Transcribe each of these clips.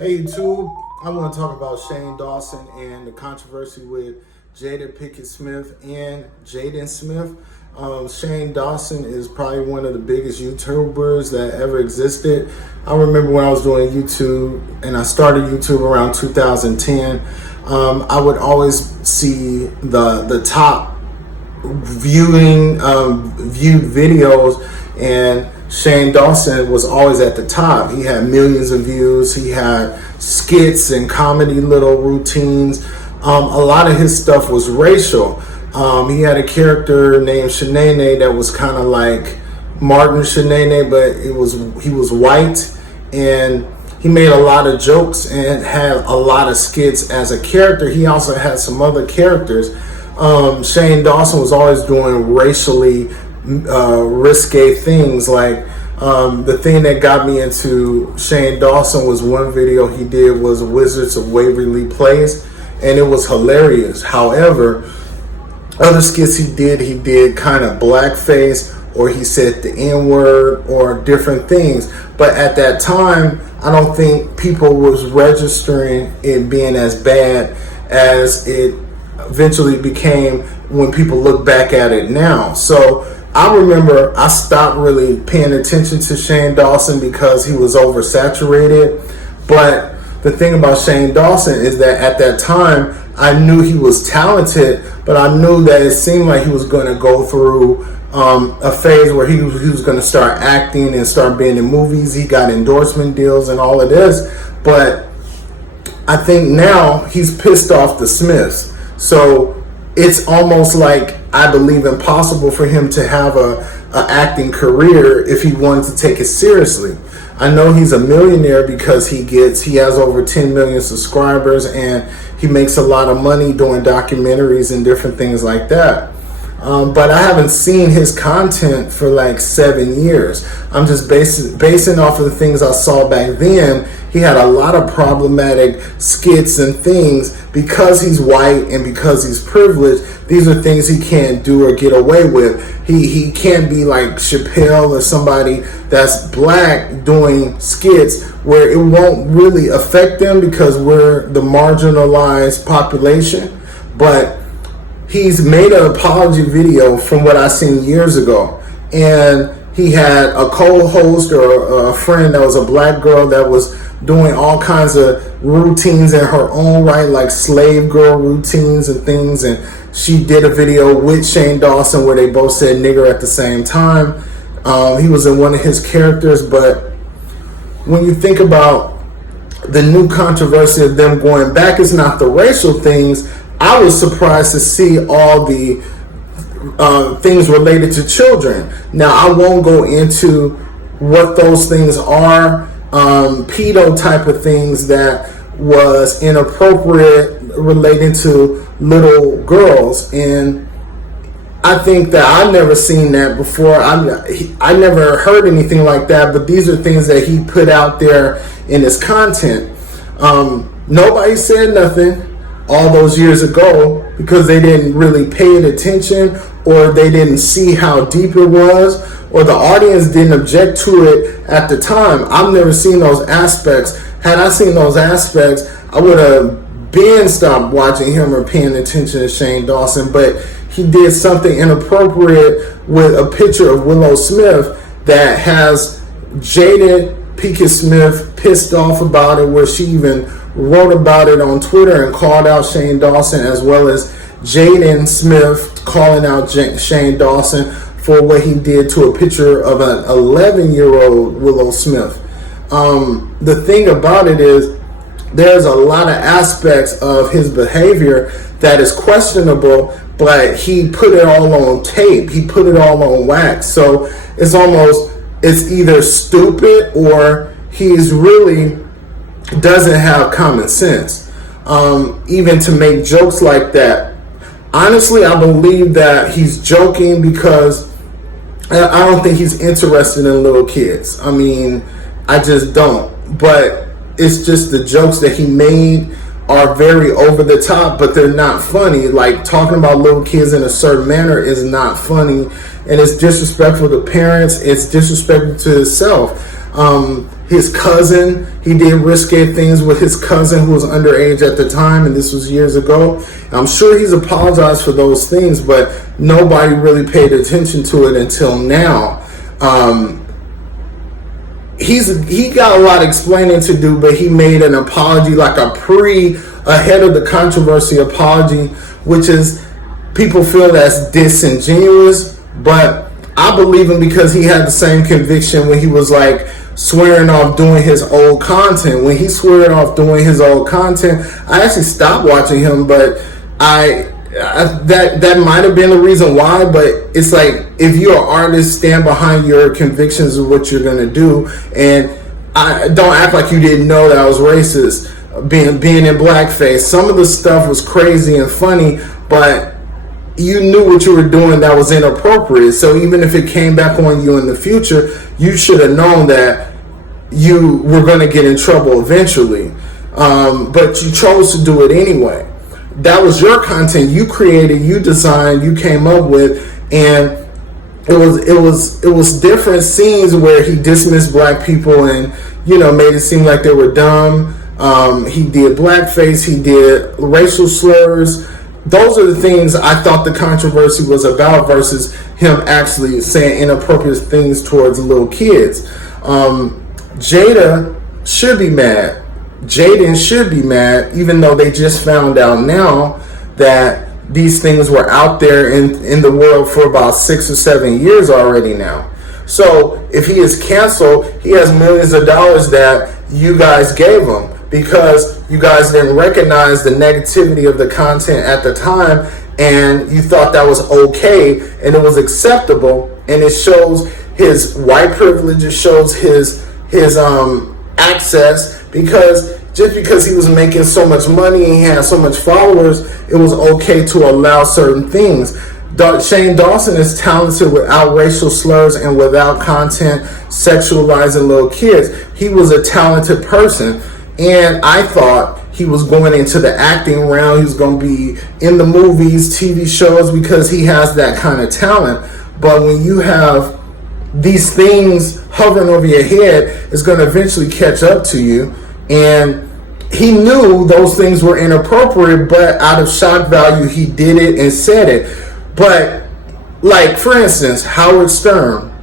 Hey YouTube, I want to talk about Shane Dawson and the controversy with Jada Pinkett Smith and Jaden Smith. Shane Dawson is probably one of the biggest YouTubers that ever existed. I remember when I was doing YouTube, and I started YouTube around 2010. I would always see the top viewed videos, and Shane Dawson was always at the top. He had millions of views. He had skits and comedy little routines. A lot of his stuff was racial. He had a character named Shanae that was kind of like Martin Shanae, but he was white, and he made a lot of jokes and had a lot of skits as a character. He also had some other characters. Shane Dawson was always doing racially risque things. Like the thing that got me into Shane Dawson was one video he did was Wizards of Waverly Place, and it was hilarious. However, other skits he did kind of blackface, or he said the N-word or different things. But at that time, I don't think people was registering it being as bad as it eventually became when people look back at it now. So I remember I stopped really paying attention to Shane Dawson because he was oversaturated. But the thing about Shane Dawson is that at that time, I knew he was talented, but I knew that it seemed like he was going to go through a phase where he was going to start acting and start being in movies. He got endorsement deals and all of this. But I think now he's pissed off the Smiths. So it's almost like, I believe, impossible for him to have a acting career if he wanted to take it seriously. I know he's a millionaire because he has over 10 million subscribers, and he makes a lot of money doing documentaries and different things like that. But I haven't seen his content for like 7 years. I'm just basing off of the things I saw back then. He had a lot of problematic skits and things because he's white and because he's privileged. These are things he can't do or get away with. He can't be like Chappelle or somebody that's black doing skits where it won't really affect them because we're the marginalized population. But he's made an apology video from what I seen years ago, and he had a co-host or a friend that was a black girl that was doing all kinds of routines in her own right, like slave girl routines and things, and she did a video with Shane Dawson where they both said nigger at the same time. He was in one of his characters. But when you think about the new controversy of them going back, it's not the racial things. I was surprised to see all the things related to children. Now, I won't go into what those things are. Pedo type of things that was inappropriate relating to little girls. And I think that I've never seen that before. I never heard anything like that, but these are things that he put out there in his content. Nobody said nothing all those years ago because they didn't really pay attention, or they didn't see how deep it was, or the audience didn't object to it at the time. I've never seen those aspects. Had I seen those aspects, I would have been stopped watching him or paying attention to Shane Dawson. But he did something inappropriate with a picture of Willow Smith that has Jada Pinkett Smith pissed off about it, where she even wrote about it on Twitter and called out Shane Dawson, as well as Jaden Smith calling out Shane Dawson for what he did to a picture of an 11-year-old Willow Smith. The thing about it is there's a lot of aspects of his behavior that is questionable, but he put it all on tape. He put it all on wax. So it's either stupid or he's really doesn't have common sense. Even to make jokes like that. Honestly, I believe that he's joking because I don't think he's interested in little kids. I mean, I just don't. But it's just the jokes that he made are very over the top, but they're not funny. Like, talking about little kids in a certain manner is not funny, and it's disrespectful to parents. It's disrespectful to himself. his cousin. He did risque things with his cousin who was underage at the time, and this was years ago. I'm sure he's apologized for those things, but nobody really paid attention to it until now. He got a lot of explaining to do, but he made an apology, like ahead of the controversy apology, which is, people feel that's disingenuous, but I believe him because he had the same conviction when he was like swearing off doing his old content. When he swore off doing his old content, I actually stopped watching him, but that might have been the reason why. But it's like, if you're an artist, stand behind your convictions of what you're gonna do, and don't act like you didn't know that I was racist. Being in blackface, some of the stuff was crazy and funny, but you knew what you were doing that was inappropriate. So even if it came back on you in the future, you should have known that you were going to get in trouble eventually. But you chose to do it anyway. That was your content. You created, you designed, you came up with, and it was different scenes where he dismissed black people and, made it seem like they were dumb. He did blackface. He did racial slurs. Those are the things I thought the controversy was about, versus him actually saying inappropriate things towards little kids. Jada should be mad. Jaden should be mad, even though they just found out now that these things were out there in the world for about 6 or 7 years already now. So if he is canceled, he has millions of dollars that you guys gave him, because you guys didn't recognize the negativity of the content at the time, and you thought that was okay and it was acceptable, and it shows his white privilege, it shows his access, because just because he was making so much money and he had so much followers, it was okay to allow certain things. Shane Dawson is talented without racial slurs and without content sexualizing little kids. He was a talented person. And I thought he was going into the acting realm. He was going to be in the movies, TV shows, because he has that kind of talent. But when you have these things hovering over your head, it's going to eventually catch up to you. And he knew those things were inappropriate, but out of shock value, he did it and said it. But, like, for instance, Howard Stern.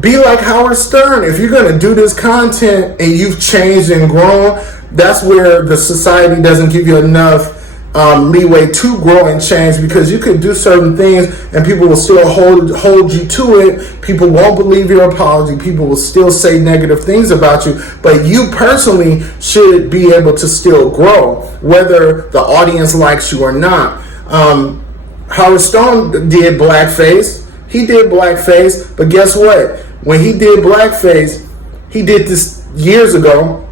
Be like Howard Stern. If you're going to do this content and you've changed and grown, that's where the society doesn't give you enough leeway to grow and change, because you could do certain things and people will still hold you to it. People won't believe your apology. People will still say negative things about you. But you personally should be able to still grow, whether the audience likes you or not. Howard Stern did blackface. He did blackface, but guess what? When he did blackface, he did this years ago,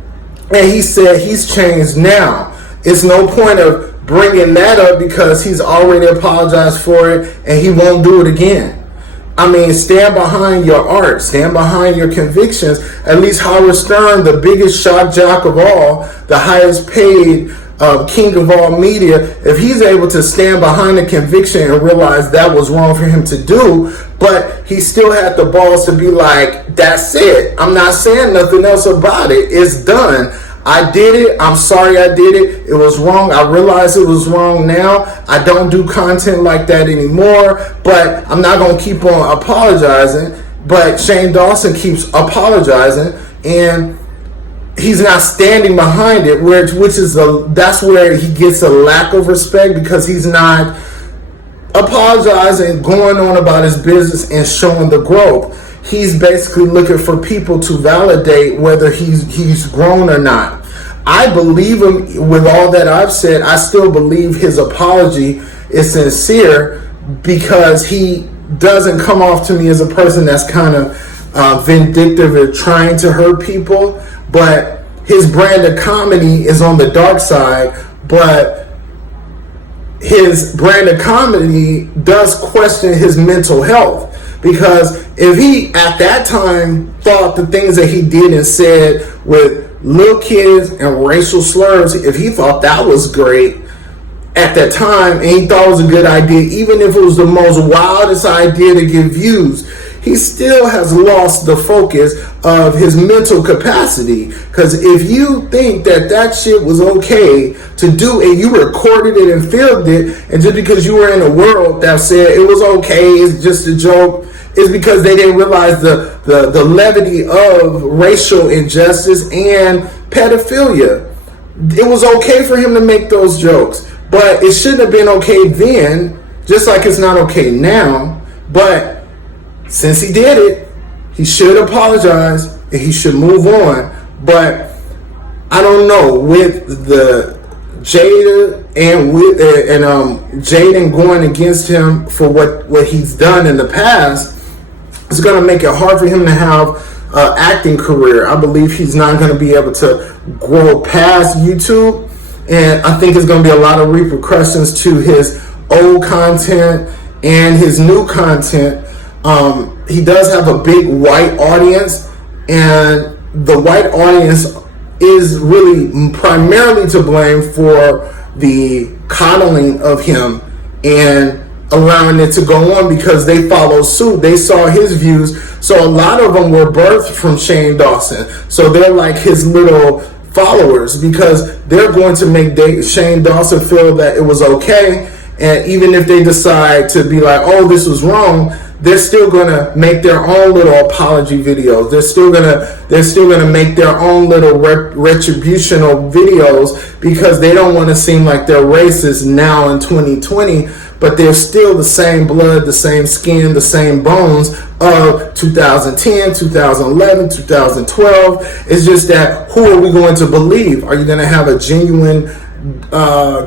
and he said he's changed now. It's no point of bringing that up because he's already apologized for it, and he won't do it again. I mean, stand behind your art, stand behind your convictions. At least Howard Stern, the biggest shock jock of all, the highest paid king of all media, if he's able to stand behind the conviction and realize that was wrong for him to do, but he still had the balls to be like, that's it. I'm not saying nothing else about it. It's done. I did it. I'm sorry I did it. It was wrong. I realize it was wrong now. I don't do content like that anymore, but I'm not going to keep on apologizing. But Shane Dawson keeps apologizing, and he's not standing behind it, that's where he gets a lack of respect, because he's not apologizing, going on about his business and showing the growth. He's basically looking for people to validate whether he's grown or not. I believe him with all that I've said. I still believe his apology is sincere, because he doesn't come off to me as a person that's kind of vindictive or trying to hurt people. But his brand of comedy is on the dark side, but his brand of comedy does question his mental health. Because if he, at that time, thought the things that he did and said with little kids and racial slurs, if he thought that was great at that time and he thought it was a good idea, even if it was the most wildest idea to get views, he still has lost the focus of his mental capacity. Because if you think that that shit was okay to do and you recorded it and filmed it, and just because you were in a world that said it was okay, it's just a joke, is because they didn't realize the levity of racial injustice and pedophilia. It was okay for him to make those jokes, but it shouldn't have been okay then, just like it's not okay now. But since he did it, he should apologize and he should move on. But I don't know, with the Jada and Jaden going against him for what he's done in the past, it's going to make it hard for him to have an acting career. I believe he's not going to be able to grow past YouTube, and I think there's going to be a lot of repercussions to his old content and his new content. He does have a big white audience, and the white audience is really primarily to blame for the coddling of him and allowing it to go on, because they followed suit. They saw his views. So a lot of them were birthed from Shane Dawson. So they're like his little followers, because they're going to make Shane Dawson feel that it was okay. And even if they decide to be like, oh, this was wrong, they're still gonna make their own little apology videos. They're still gonna make their own little retributional videos, because they don't want to seem like they're racist now in 2020. But they're still the same blood, the same skin, the same bones of 2010, 2011, 2012. It's just that, who are we going to believe? Are you going to have a genuine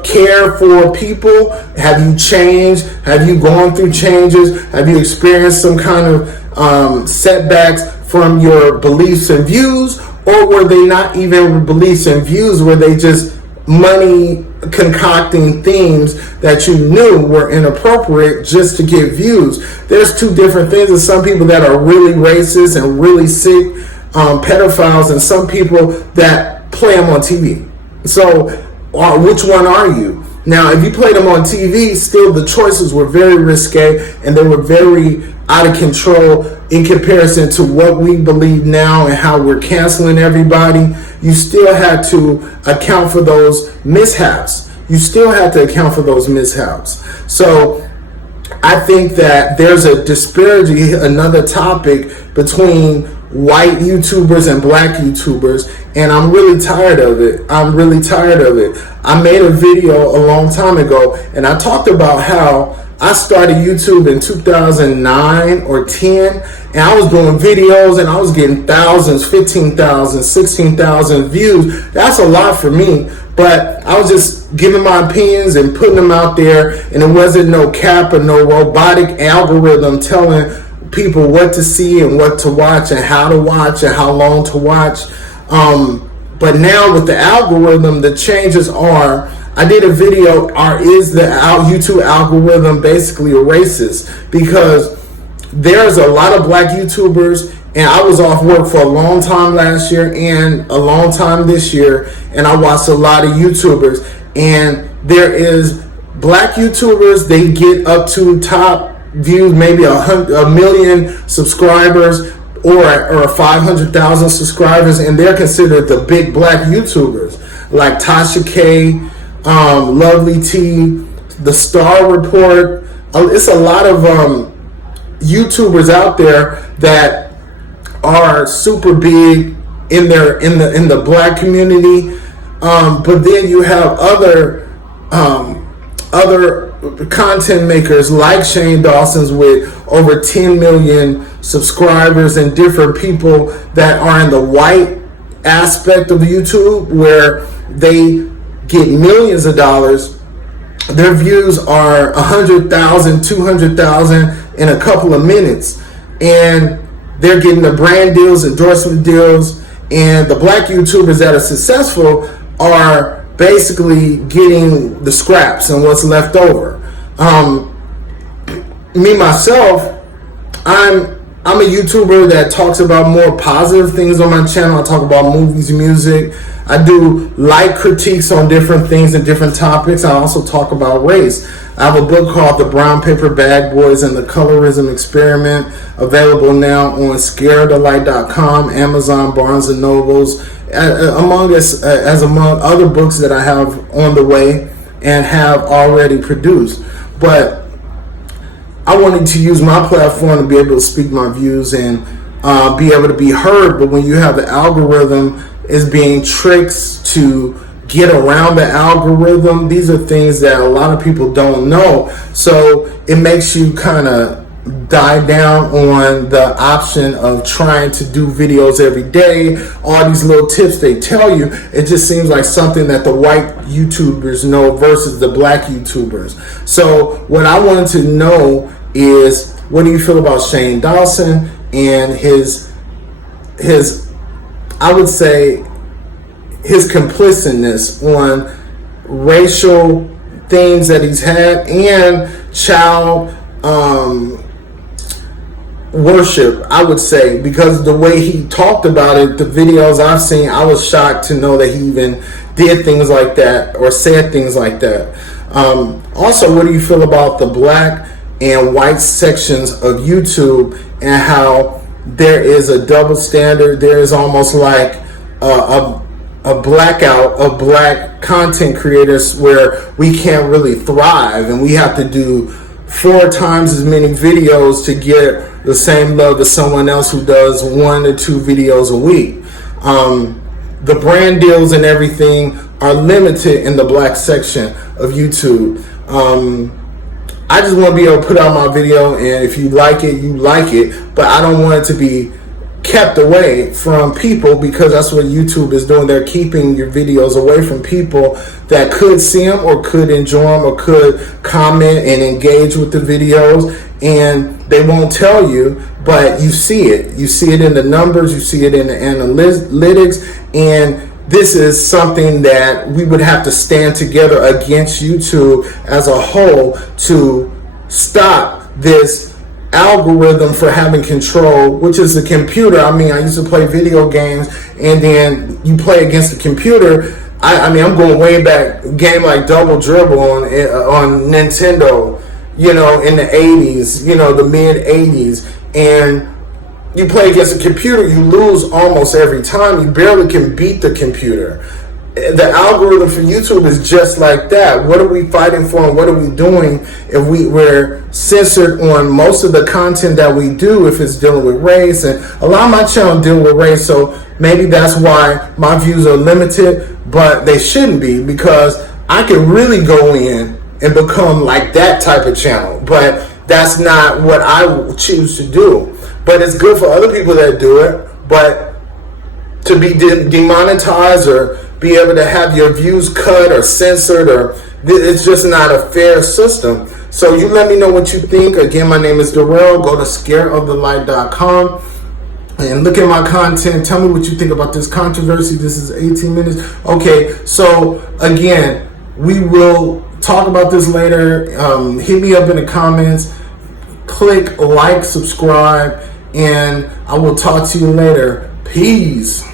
care for people? Have you changed? Have you gone through changes? Have you experienced some kind of setbacks from your beliefs and views? Or were they not even beliefs and views? Were they just money concocting themes that you knew were inappropriate just to get views? There's two different things. There's some people that are really racist and really sick pedophiles, and some people that play them on TV. So which one are you? Now, if you played them on TV, still the choices were very risque and they were very out of control in comparison to what we believe now and how we're canceling everybody. You still had to account for those mishaps. So I think that there's a disparity, another topic between white YouTubers and black YouTubers, and I'm really tired of it. I made a video a long time ago, and I talked about how I started YouTube in 2009 or 10, and I was doing videos and I was getting thousands, 15,000, 16,000 views. That's a lot for me, but I was just giving my opinions and putting them out there, and it wasn't no cap or no robotic algorithm telling people what to see and what to watch and how long to watch. But now with the algorithm, the changes are, I did a video, is the YouTube algorithm basically racist? Because there's a lot of black YouTubers, and I was off work for a long time last year and a long time this year, and I watched a lot of YouTubers, and there is black YouTubers, they get up to top views, maybe a million subscribers or 500,000 subscribers, and they're considered the big black YouTubers, like Tasha K, Lovely T, The Star Report. It's a lot of YouTubers out there that are super big in the black community, but then you have other content makers like Shane Dawson's with over 10 million subscribers, and different people that are in the white aspect of YouTube where they get millions of dollars. Their views are 100,000, 200,000 in a couple of minutes, and they're getting the brand deals, endorsement deals, and the black YouTubers that are successful are basically getting the scraps and what's left over. Me myself, I'm a YouTuber that talks about more positive things on my channel. I talk about movies, music. I do light critiques on different things and different topics. I also talk about race. I have a book called The Brown Paper Bag Boys and the Colorism Experiment, available now on scareofthelight.com, Amazon, Barnes and Nobles, among other books that I have on the way and have already produced. But I wanted to use my platform to be able to speak my views and be able to be heard. But when you have the algorithm is being tricked to get around the algorithm, these are things that a lot of people don't know. So it makes you kind of die down on the option of trying to do videos every day. All these little tips they tell you, it just seems like something that the white YouTubers know versus the black YouTubers. So what I wanted to know is, what do you feel about Shane Dawson and his I would say his complicitness on racial things that he's had and child worship, I would say, because the way he talked about it, the videos I've seen, I was shocked to know that he even did things like that or said things like that. Also, what do you feel about the black and white sections of YouTube and how there is a double standard? There is almost like a blackout of black content creators where we can't really thrive, and we have to do 4 times as many videos to get the same love as someone else who does 1 to 2 videos a week. The brand deals and everything are limited in the black section of YouTube. I just want to be able to put out my video, and if you like it, you like it, but I don't want it to be kept away from people, because that's what YouTube is doing. They're keeping your videos away from people that could see them or could enjoy them or could comment and engage with the videos, and they won't tell you, but you see it. You see it in the numbers, you see it in the analytics, and this is something that we would have to stand together against YouTube as a whole to stop this algorithm for having control, which is the computer. I mean, I used to play video games, and then you play against the computer. I mean, I'm going way back, game like Double Dribble on Nintendo, you know, in the 80s, you know, the mid 80s, and you play against a computer, you lose almost every time. You barely can beat the computer. The algorithm for YouTube is just like that. What are we fighting for, and what are we doing if we're censored on most of the content that we do, if it's dealing with race? And a lot of my channel deal with race, so maybe that's why my views are limited, but they shouldn't be, because I can really go in and become like that type of channel, but that's not what I choose to do. But it's good for other people that do it, but to be demonetized or be able to have your views cut or censored, or it's just not a fair system. So you let me know what you think. Again, my name is Darrell. Go to scareofthelight.com and look at my content. Tell me what you think about this controversy. This is 18 minutes. Okay, so again, we will talk about this later. Hit me up in the comments. Click like, subscribe, and I will talk to you later. Peace.